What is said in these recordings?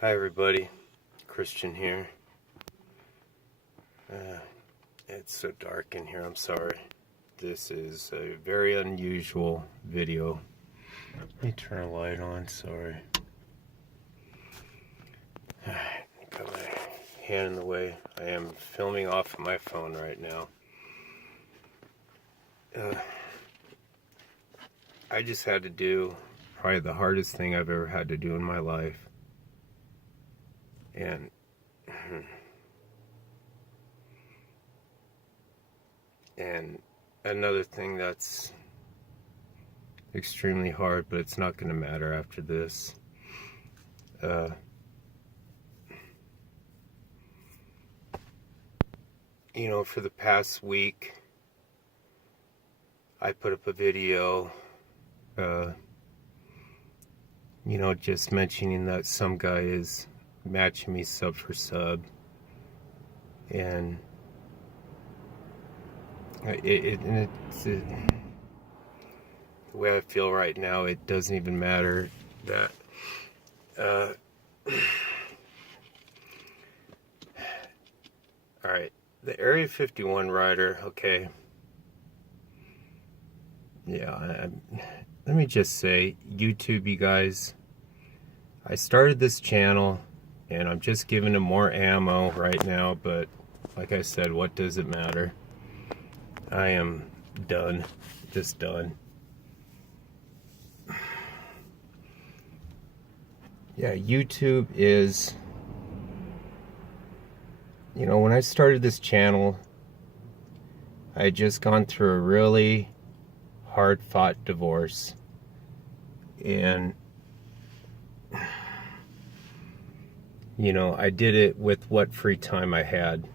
Hi everybody, Christian here. It's so dark in here, I'm sorry. This is a very unusual video. Let me turn a light on, sorry. Got my hand in the way. I am filming off of my phone right now. I just had to do probably the hardest thing I've ever had to do in my life. And another thing that's extremely hard, but it's not going to matter after this. You know, for the past week, I put up a video, you know, just mentioning that some guy is matching me sub for sub, and the way I feel right now, it doesn't even matter that alright, the Area 51 rider, okay, yeah, let me just say, YouTube, you guys, I started this channel and I'm just giving him more ammo right now, but like I said, what does it matter? I am done, just done. Yeah, YouTube is, you know, when I started this channel, I had just gone through a really hard-fought divorce, and you know, I did it with what free time I had.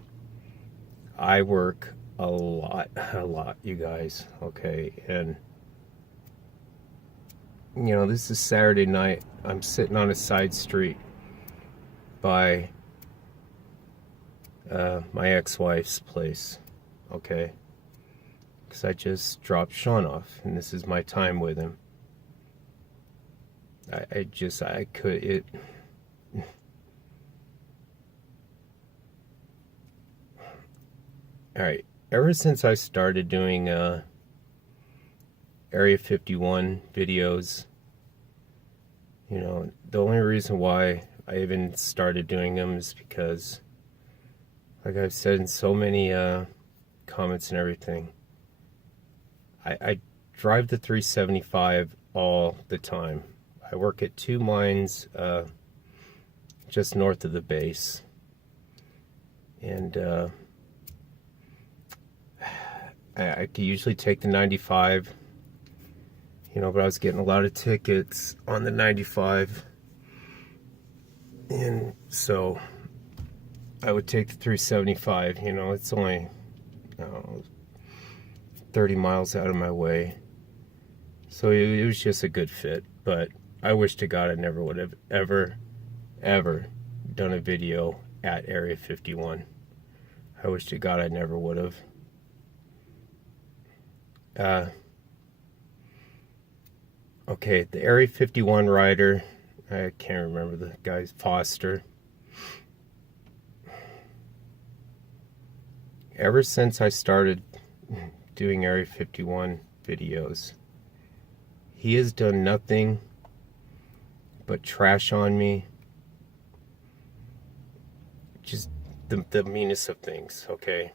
I work a lot, you guys, okay, and you know, this is Saturday night. I'm sitting on a side street by my ex-wife's place, okay, because I just dropped Sean off, and this is my time with him. I could, alright, ever since I started doing Area 51 videos, you know, the only reason why I even started doing them is because, like I've said in so many comments and everything, I drive the 375 all the time. I work at 2 mines just north of the base, and I could usually take the 95, you know, but I was getting a lot of tickets on the 95, and so I would take the 375, you know, it's only, I don't know, 30 miles out of my way, so it was just a good fit. But I wish to God I never would have ever done a video at Area 51. I wish to God I never would have. Okay, the Area 51 rider, I can't remember the guy's, Foster. Ever since I started doing Area 51 videos, he has done nothing but trash on me. Just the meanest of things, okay?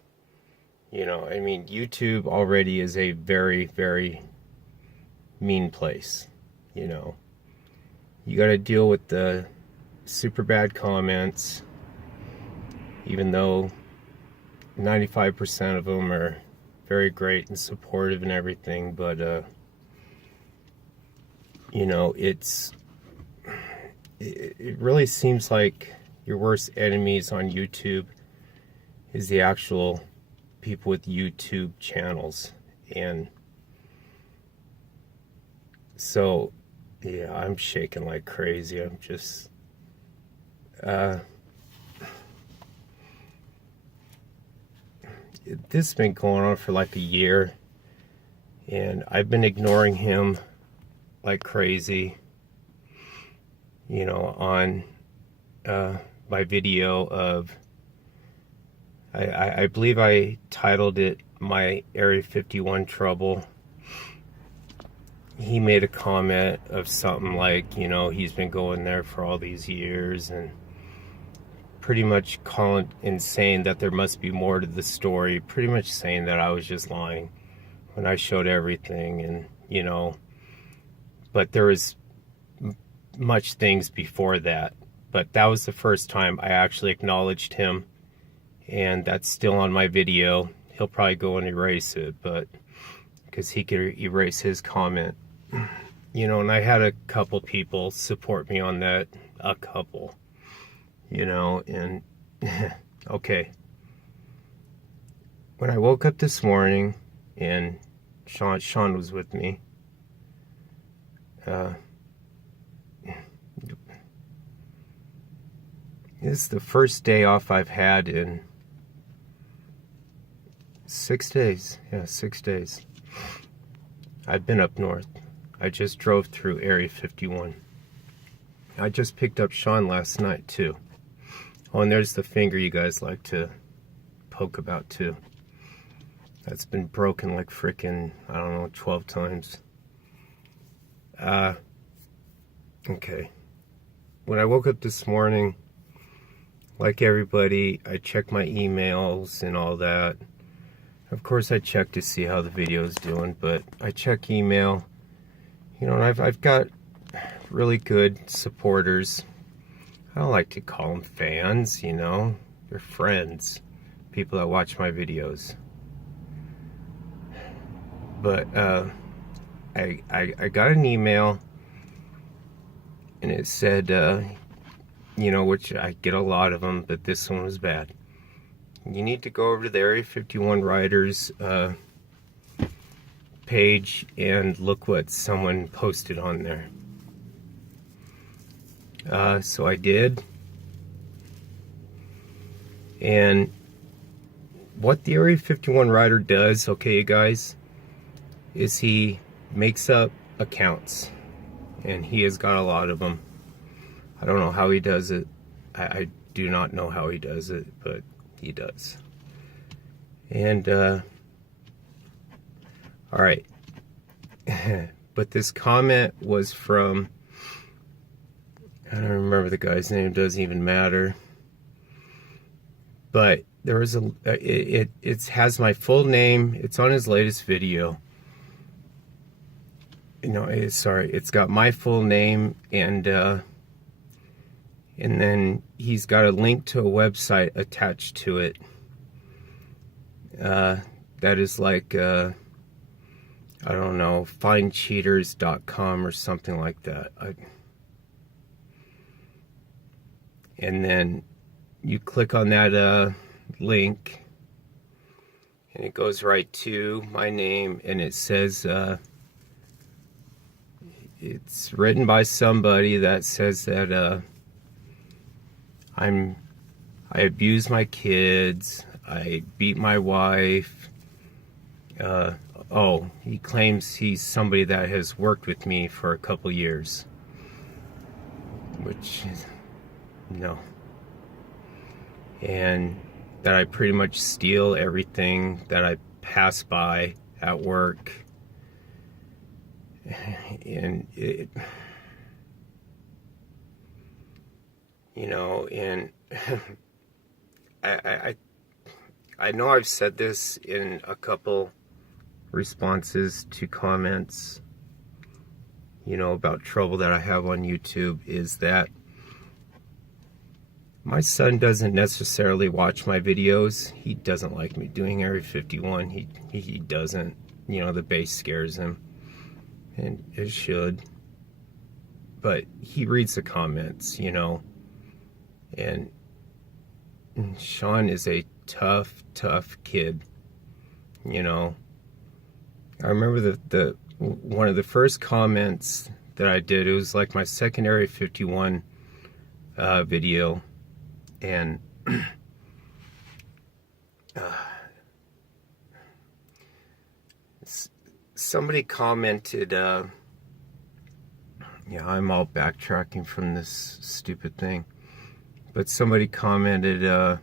You know, I mean, YouTube already is a very, very mean place, you know. You gotta deal with the super bad comments, even though 95% of them are very great and supportive and everything, but you know, it really seems like your worst enemies on YouTube is the actual people with YouTube channels. And so yeah, I'm shaking like crazy. I'm just this has been going on for like a year, and I've been ignoring him like crazy, you know, on my video of, I believe I titled it My Area 51 Trouble. He made a comment of something like, you know, he's been going there for all these years, and pretty much calling and saying that there must be more to the story, pretty much saying that I was just lying when I showed everything. And, you know, but there was much things before that, but that was the first time I actually acknowledged him, and that's still on my video. He'll probably go and erase it, but because he could erase his comment, you know. And I had a couple people support me on that, a couple, you know. And okay, when I woke up this morning, and Sean was with me, this is the first day off I've had in 6 days. Yeah, 6 days. I've been up north. I just drove through Area 51. I just picked up Sean last night too. Oh, and there's the finger you guys like to poke about too. That's been broken like frickin', I don't know, 12 times. Okay. When I woke up this morning, like everybody, I checked my emails and all that. Of course, I check to see how the video is doing, but I check email, you know, and I've got really good supporters. I don't like to call them fans, you know. They're friends, people that watch my videos. But I got an email, and it said, you know, which I get a lot of them, but this one was bad. You need to go over to the Area 51 Riders page and look what someone posted on there. So I did. And what the Area 51 Rider does, okay, you guys, is he makes up accounts. And he has got a lot of them. I don't know how he does it. I do not know how he does it, but he does. And, alright. But this comment was from, I don't remember the guy's name, it doesn't even matter. But there was it has my full name, it's on his latest video. You know, it's got my full name, and then he's got a link to a website attached to it. That is like, I don't know, findcheaters.com or something like that. And then you click on that link, and it goes right to my name, and it says, it's written by somebody that says that I abuse my kids, I beat my wife. Oh, he claims he's somebody that has worked with me for a couple years, which is, no. And that I pretty much steal everything that I pass by at work. And it, you know, and I know I've said this in a couple responses to comments, you know, about trouble that I have on YouTube, is that my son doesn't necessarily watch my videos. He doesn't like me doing Area 51. He doesn't, you know, the base scares him. And it should. But he reads the comments, you know. And Sean is a tough kid, you know. I remember the one of the first comments that I did, it was like my second Area 51 video. And somebody commented, yeah, I'm all backtracking from this stupid thing. but somebody commented,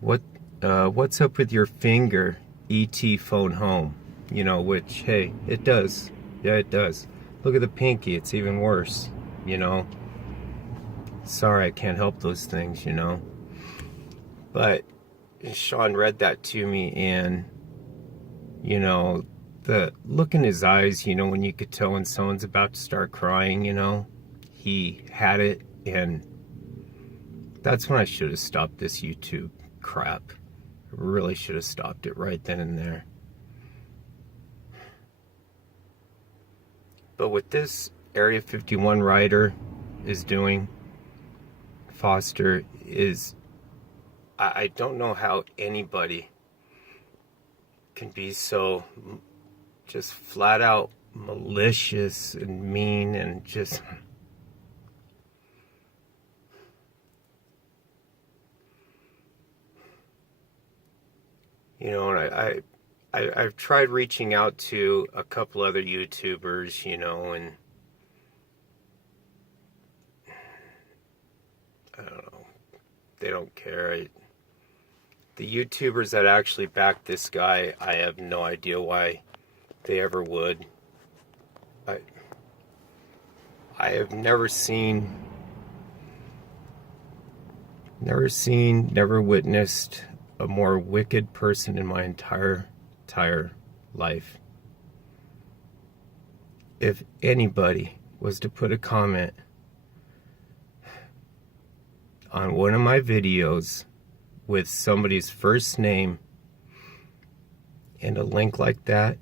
what's up with your finger? ET phone home. You know, which, hey, it does. Yeah, it does. Look at the pinky, it's even worse, you know. Sorry, I can't help those things, you know. But Sean read that to me, and, you know, the look in his eyes, you know, when you could tell when someone's about to start crying, you know, he had it, and that's when I should have stopped this YouTube crap. I really should have stopped it right then and there. But what this Area 51 rider is doing, Foster, is I don't know how anybody can be so just flat out malicious and mean and just... You know, and I've tried reaching out to a couple other YouTubers, you know, and I don't know, they don't care. The YouTubers that actually back this guy, I have no idea why they ever would. I have never witnessed a more wicked person in my entire life. If anybody was to put a comment on one of my videos with somebody's first name and a link like that,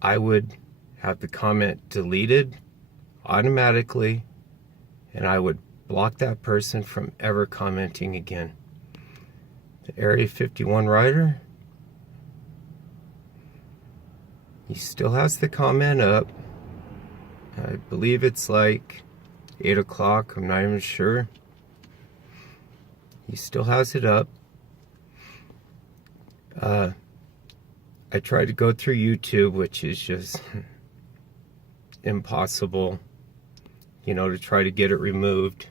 I would have the comment deleted automatically, and I would block that person from ever commenting again. The Area 51 rider, he still has the comment up. I believe it's like 8 o'clock, I'm not even sure. He still has it up. I tried to go through YouTube, which is just impossible, you know, to try to get it removed.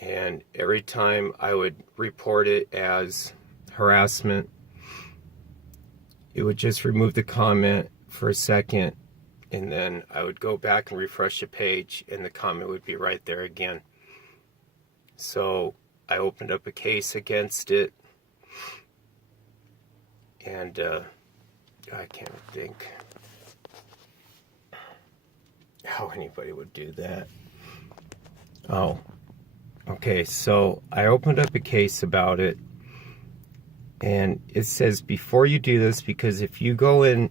And every time I would report it as harassment, it would just remove the comment for a second, and then I would go back and refresh the page, and the comment would be right there again. So I opened up a case against it, and I can't think how anybody would do that. Oh. Okay, so I opened up a case about it, and it says before you do this, because if you go and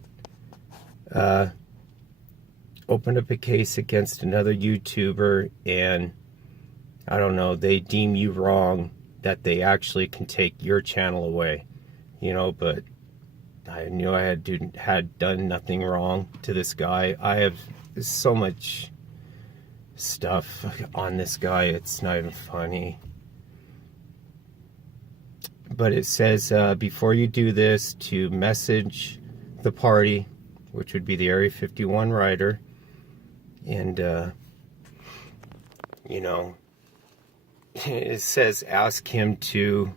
open up a case against another YouTuber and, I don't know, they deem you wrong, that they actually can take your channel away, you know, but I knew I had done nothing wrong to this guy. I have so much stuff on this guy, it's not even funny. But it says before you do this, to message the party, which would be the Area 51 rider, and you know, it says ask him to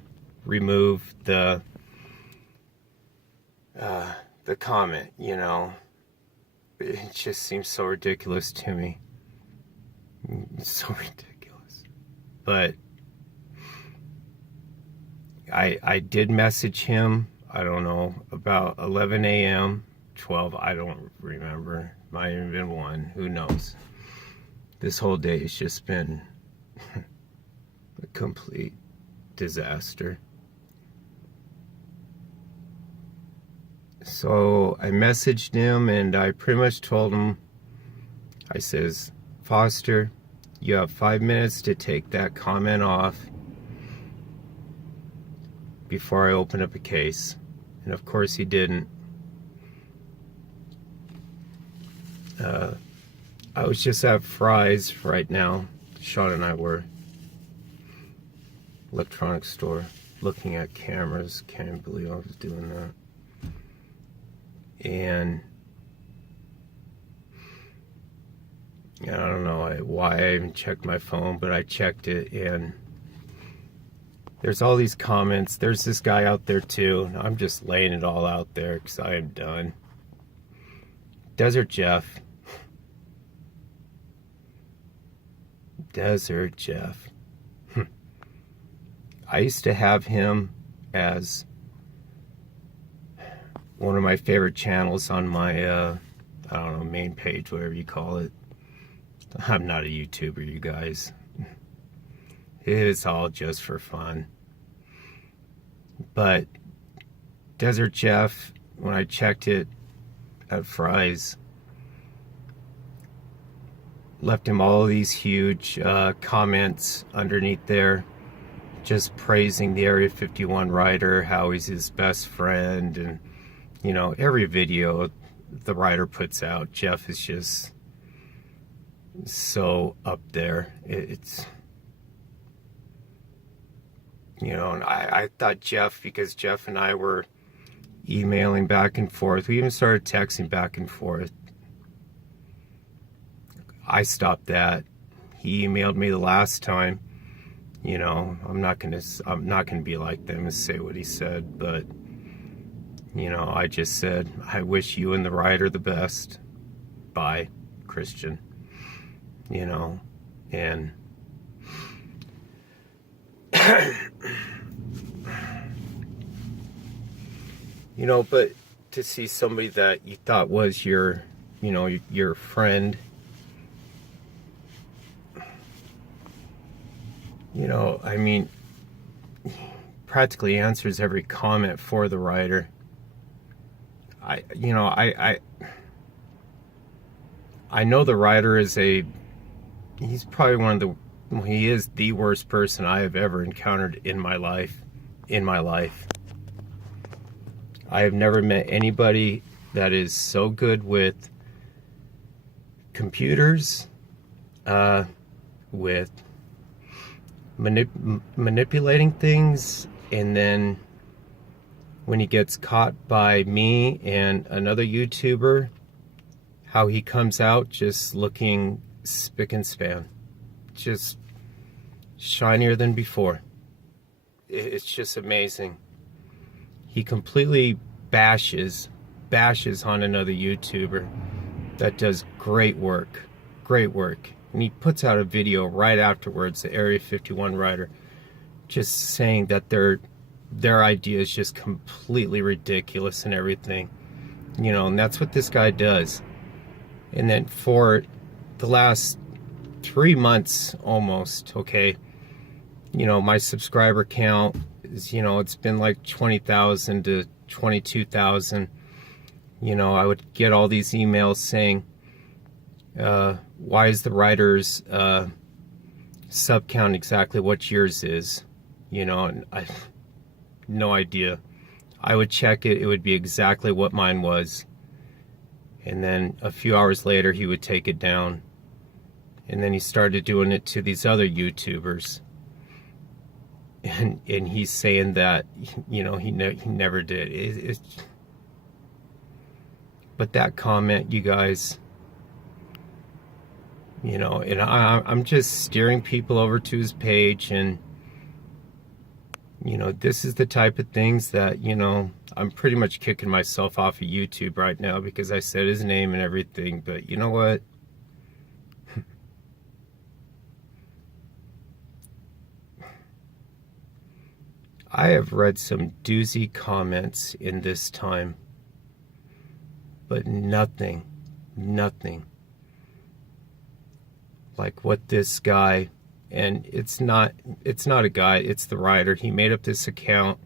remove the comment, you know. It just seems so ridiculous to me. It's so ridiculous. But I did message him, I don't know, about 11 a.m., 12, I don't remember. Might have been 1, who knows. This whole day has just been a complete disaster. So I messaged him, and I pretty much told him, I says, Foster, you have 5 minutes to take that comment off before I open up a case. And of course he didn't. I was just at Fry's right now. Sean and I were. Electronics store, looking at cameras. Can't believe I was doing that. And I don't know why I even checked my phone, but I checked it, and there's all these comments. There's this guy out there too. I'm just laying it all out there because I am done. Desert Jeff. Desert Jeff. I used to have him as one of my favorite channels on my, I don't know, main page, whatever you call it. I'm not a YouTuber, you guys. It's all just for fun. But Desert Jeff, when I checked it at Fry's, left him all these huge comments underneath there, just praising the Area 51 rider, how he's his best friend, and you know, every video the rider puts out, Jeff is just so up there. It's, you know, and I thought Jeff, because Jeff and I were emailing back and forth, we even started texting back and forth. I stopped that. He emailed me the last time. You know, I'm not gonna be like them and say what he said, but you know, I just said, I wish you and the rider the best. Bye, Christian. You know, and you know, but to see somebody that you thought was your, you know, your friend, you know, I mean, practically answers every comment for the rider. I know the rider is he's probably he is the worst person I have ever encountered in my life. I have never met anybody that is so good with computers, with manipulating things, and then when he gets caught by me and another YouTuber, how he comes out just looking spick and span, just shinier than before. It's just amazing. He completely bashes on another YouTuber that does great work, and he puts out a video right afterwards, the Area 51 rider, just saying that their idea is just completely ridiculous and everything, you know, and that's what this guy does. And then for the last 3 months almost, okay, you know, my subscriber count is, you know, it's been like 20,000 to 22,000. You know, I would get all these emails saying, why is the rider's sub count exactly what yours is? You know, and I no idea. I would check it, it would be exactly what mine was. And then a few hours later, he would take it down. And then he started doing it to these other YouTubers. And he's saying that, you know, he never did. But that comment, you guys, you know, and I'm just steering people over to his page, and you know, this is the type of things that, you know, I'm pretty much kicking myself off of YouTube right now because I said his name and everything, but you know what? I have read some doozy comments in this time, but nothing like what this guy, and it's not a guy, it's the rider. He made up this account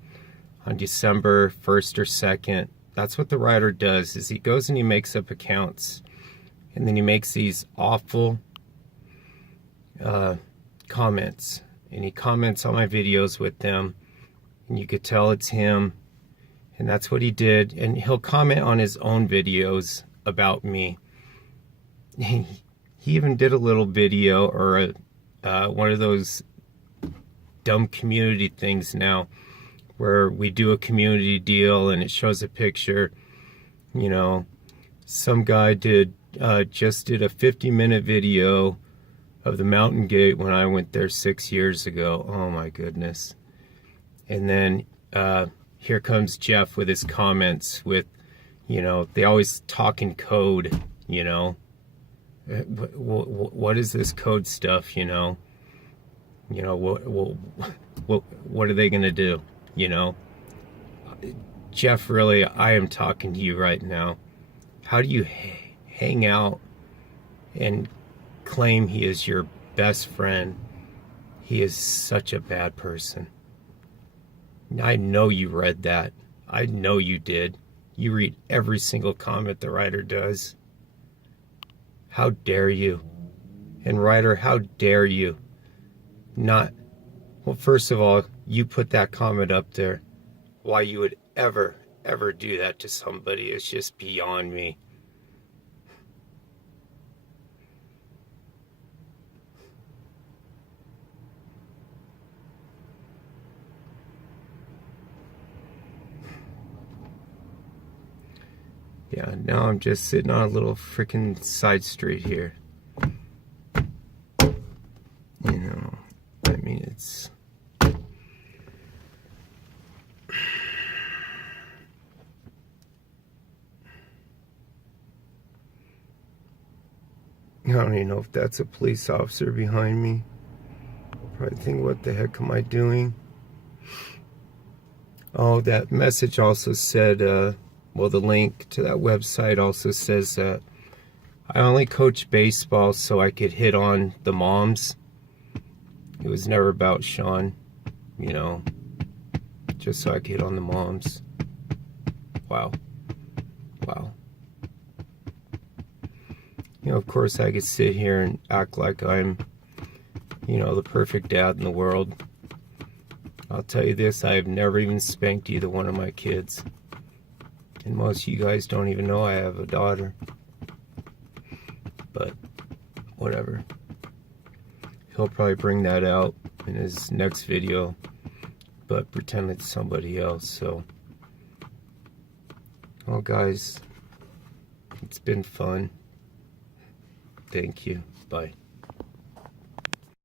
on December 1st or 2nd. That's what the rider does, is he goes and he makes up accounts, and then he makes these awful comments, and he comments on my videos with them, and you could tell it's him. And that's what he did. And he'll comment on his own videos about me. He even did a little video, or one of those dumb community things now, where we do a community deal and it shows a picture. You know, some guy did just did a 50-minute video of the Mountain Gate when I went there 6 years ago. Oh my goodness. And then here comes Jeff with his comments with, you know, they always talk in code, you know. What is this code stuff, you know? You know, what are they going to do, you know? Jeff, really, I am talking to you right now. How do you hang out and claim he is your best friend? He is such a bad person. I know you read that. I know you did. You read every single comment the writer does. How dare you? And writer, how dare you not... Well, first of all, you put that comment up there. Why you would ever do that to somebody is just beyond me. Yeah, now I'm just sitting on a little freaking side street here. You know, I mean, it's... I don't even know if that's a police officer behind me. Probably think, what the heck am I doing? Oh, that message also said, well, the link to that website also says that I only coach baseball so I could hit on the moms. It was never about Sean, you know, just so I could hit on the moms. Wow. Wow. You know, of course, I could sit here and act like I'm, you know, the perfect dad in the world. I'll tell you this, I have never even spanked either one of my kids. And most of you guys don't even know I have a daughter. But, whatever. He'll probably bring that out in his next video, but pretend it's somebody else, so. Well, guys, it's been fun. Thank you. Bye.